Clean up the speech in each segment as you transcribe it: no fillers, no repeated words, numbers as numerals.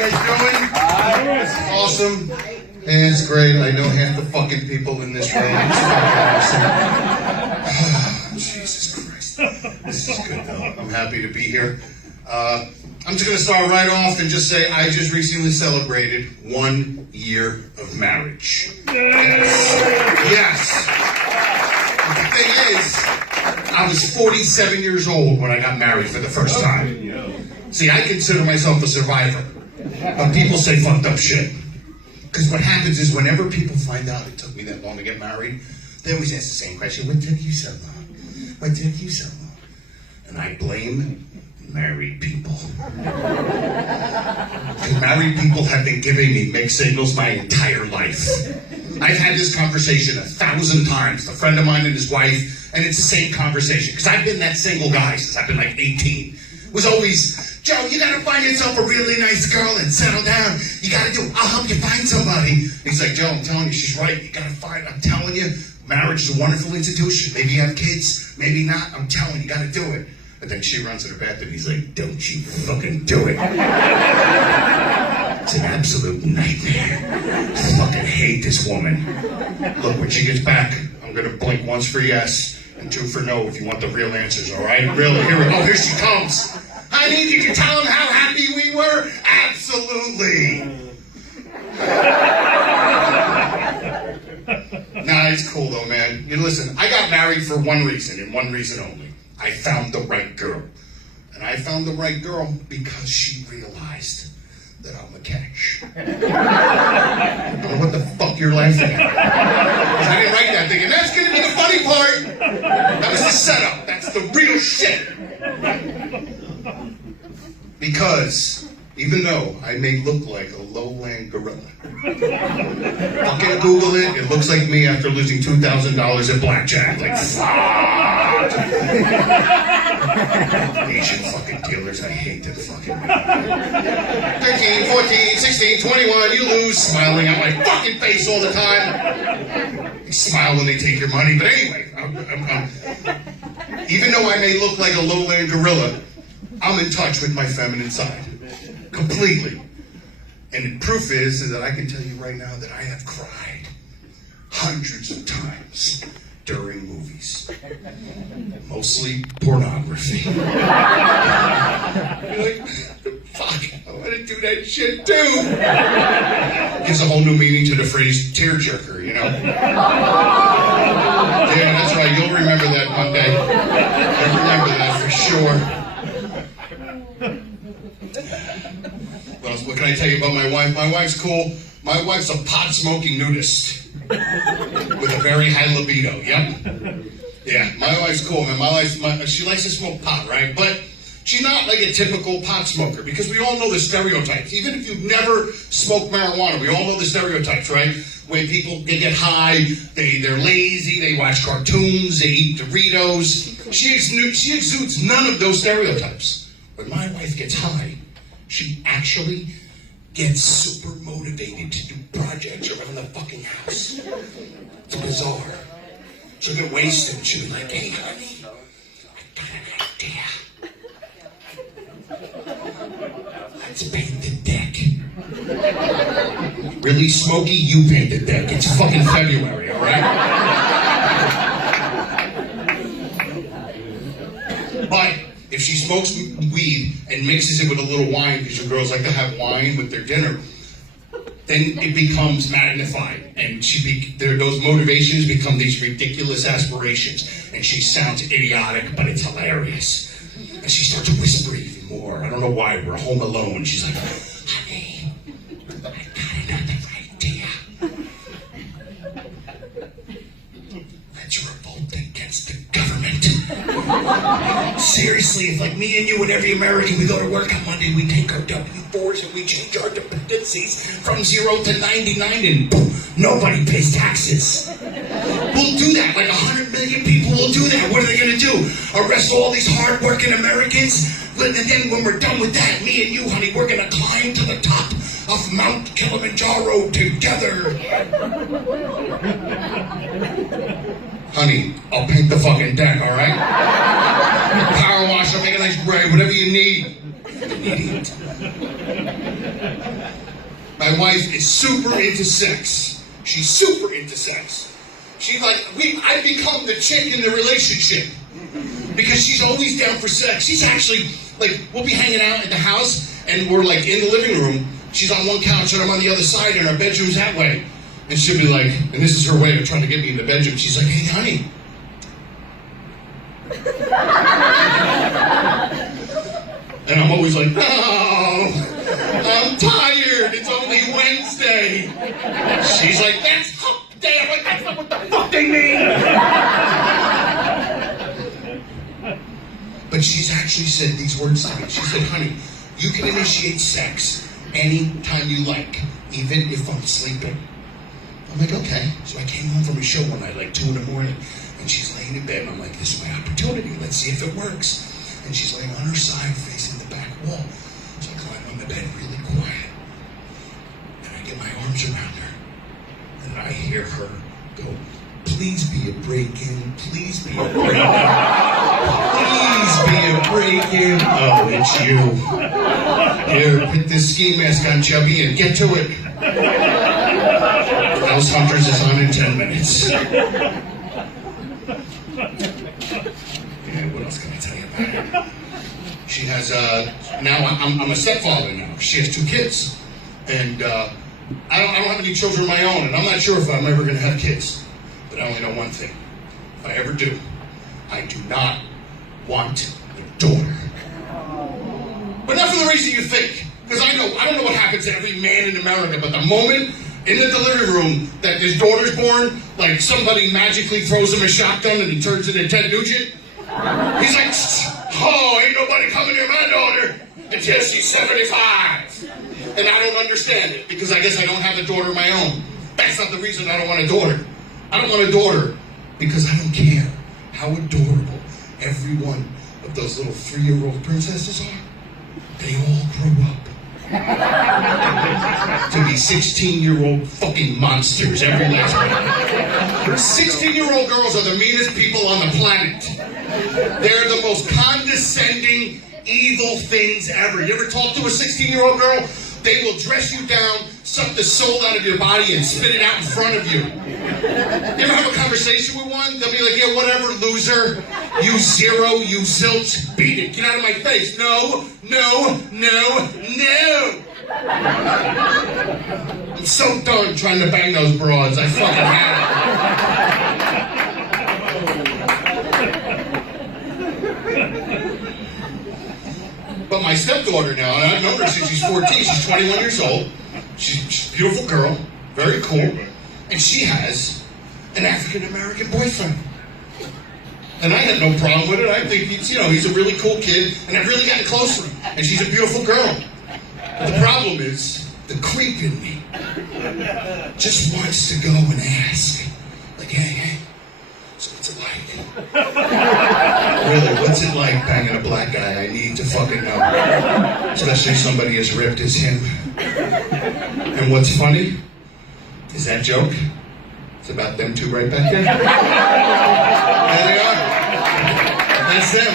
guys doing? Awesome. Hey, it's great. I know half the fucking people in this room. It's fucking awesome. Jesus Christ. This is good, though. I'm happy to be here. I'm just going to start right off and just say I just recently celebrated 1 year of marriage. Yes. The thing is, I was 47 years old when I got married for the first time. See, I consider myself a survivor. But people say fucked up shit. Because what happens is whenever people find out it took me that long to get married, they always ask the same question, what took you so long? What took you so long? And I blame married people. Because married people have been giving me mixed signals my entire life. I've had this conversation 1,000 times with a friend of mine and his wife, and it's the same conversation. Because I've been that single guy since I've been like 18. It was always, Joe, you gotta find yourself a really nice girl and settle down. You gotta I'll help you find somebody. And he's like, Joe, I'm telling you, she's right. You gotta find, I'm telling you, marriage is a wonderful institution. Maybe you have kids, maybe not. I'm telling you, you gotta do it. But then she runs to the bathroom, he's like, don't you fucking do it. It's an absolute nightmare. I fucking hate this woman. Look, when she gets back, I'm gonna blink once for yes and 2 for no if you want the real answers, all right? Really, here she comes. Honey, did you tell him how happy we were? Absolutely. Nah, it's cool though, man. You listen, I got married for one reason and one reason only. I found the right girl. And I found the right girl because she realized that I'm a catch. I don't know what the fuck you're laughing at. I didn't write that thinking, that's gonna be the funny part. That was the setup. That's the real shit. Because even though I may look like a lowland gorilla, fucking Google it, it looks like me after losing $2,000 at blackjack. Like, fuck! Asian fucking dealers, I hate that fucking 13, 14, 16, 21, you lose, smiling on my fucking face all the time. They smile when they take your money, but anyway, even though I may look like a lowland gorilla, I'm in touch with my feminine side. Completely. And the proof is that I can tell you right now that I have cried hundreds of times during movies. Mostly pornography. You're like, fuck, I want to do that shit too. Gives a whole new meaning to the phrase tearjerker, you know? Yeah, that's right, you'll remember that one day. You'll remember that for sure. What can I tell you about my wife? My wife's cool. My wife's a pot-smoking nudist with a very high libido. Yep. Yeah, my wife's cool, man. She likes to smoke pot, right? But she's not like a typical pot smoker because we all know the stereotypes. Even if you've never smoked marijuana, we all know the stereotypes, right? When people they get high, they're lazy, they watch cartoons, they eat Doritos. She exudes none of those stereotypes. When my wife gets high, she actually gets super motivated to do projects around the fucking house. It's bizarre. She'll get wasted and she'll be like, hey, honey, I got an idea. Let's paint the deck. Really, Smokey? You paint the deck. It's fucking February, all right? But if she smokes weed and mixes it with a little wine, because your girls like to have wine with their dinner, then it becomes magnified, and those motivations become these ridiculous aspirations, and she sounds idiotic, but it's hilarious. And she starts to whisper even more. I don't know why. We're home alone. She's like, honey, I got another idea. Let's revolt against the government. Seriously, if like me and you and every American, we go to work on Monday, we take our W-4s and we change our dependencies from 0 to 99 and boom, nobody pays taxes. We'll do that. Like 100 million people will do that. What are they going to do? Arrest all these hard-working Americans? And then when we're done with that, me and you, honey, we're going to climb to the top of Mount Kilimanjaro together. Honey, I'll paint the fucking deck, all right? Power wash, I'll make a nice gray, whatever you need. I'm an idiot. My wife is super into sex. She's super into sex. She's like, I become the chick in the relationship because she's always down for sex. She's actually, like, we'll be hanging out at the house and we're like in the living room. She's on one couch and I'm on the other side and our bedroom's that way. And she'll be like, and this is her way of trying to get me in the bedroom. She's like, hey, honey. And I'm always like, no, I'm tired. It's only Wednesday. She's like, that's hump day. I'm like, that's not what the fuck they mean. But she's actually said these words to me. She said, honey, you can initiate sex anytime you like, even if I'm sleeping. I'm like, okay. So I came home from a show one night, like 2 a.m, and she's laying in bed, and I'm like, this is my opportunity. Let's see if it works. And she's laying on her side, facing the back wall. So I climb on the bed really quiet, and I get my arms around her, and I hear her go, please be a break-in, please be a break-in, please be a break-in. Oh, it's you. Here, put this ski mask on, Chubby, and get to it. House Hunters is on in 10 minutes. And what else can I tell you about her? She has, now I'm a stepfather now. She has 2 kids. And I don't have any children of my own, and I'm not sure if I'm ever going to have kids. But I only know one thing. If I ever do, I do not want a daughter. But not for the reason you think. Because I don't know what happens to every man in America, but the moment in the delivery room that his daughter's born, like somebody magically throws him a shotgun and he turns into Ted Nugent. He's like, oh, ain't nobody coming near my daughter until she's 75. And I don't understand it, because I guess I don't have a daughter of my own. That's not the reason I don't want a daughter. I don't want a daughter because I don't care how adorable every one of those little 3-year-old princesses are. They all grow up to be 16-year-old fucking monsters, every last one. 16-year-old girls are the meanest people on the planet. They're the most condescending, evil things ever. You ever talk to a 16-year-old girl? They will dress you down, suck the soul out of your body, and spit it out in front of you. You ever have a conversation with one? They'll be like, yeah, whatever, loser. You zero, you zilch. Beat it. Get out of my face. No, no, no, no. I'm so done trying to bang those broads. I fucking have it. But my stepdaughter now, and I've known her since she's 14, she's 21 years old. She's a beautiful girl, very cool. And she has an African-American boyfriend. And I had no problem with it. I think he's a really cool kid, and I've really gotten close to him. And she's a beautiful girl. But the problem is, the creep in me just wants to go and ask. Like, hey, so what's it like? Really, what's it like banging a black guy? I need to fucking know. Especially somebody as ripped as him. And what's funny is that joke. It's about them 2 right back there. There they are. That's them.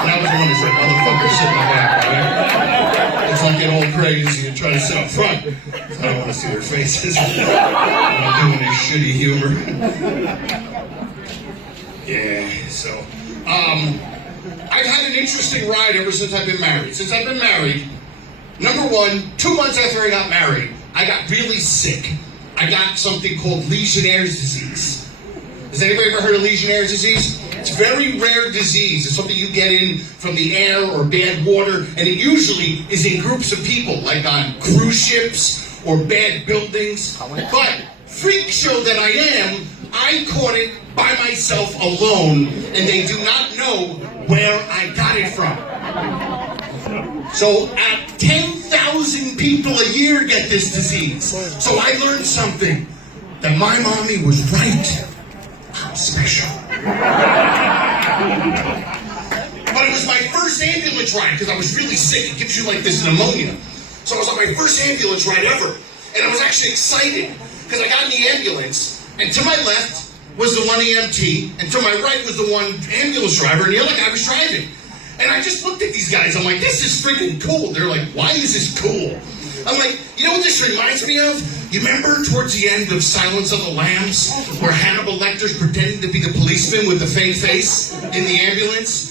And I was the one who said, motherfucker, sit in the back, right? It's like get all crazy and try to sit up front. I don't want to see their faces. I'm doing this shitty humor. Yeah, so, I've had an interesting ride ever since I've been married. Since I've been married, number one, 2 months after I got married, I got really sick. I got something called Legionnaire's disease. Has anybody ever heard of Legionnaire's disease? It's a very rare disease. It's something you get in from the air or bad water, and it usually is in groups of people, like on cruise ships or bad buildings. But, freak show that I am, I caught it by myself alone, and they do not know where I got it from. So, 10,000 people a year get this disease. So I learned something, that my mommy was right. I'm special. But it was my first ambulance ride, because I was really sick. It gives you like this pneumonia. So it was like my first ambulance ride ever. And I was actually excited, because I got in the ambulance, and to my left was the one EMT, and to my right was the one ambulance driver, and the other guy was driving. And I just looked at these guys. I'm like, this is freaking cool. They're like, why is this cool? I'm like, you know what this reminds me of? You remember towards the end of Silence of the Lambs, where Hannibal Lecter's pretending to be the policeman with the fake face in the ambulance?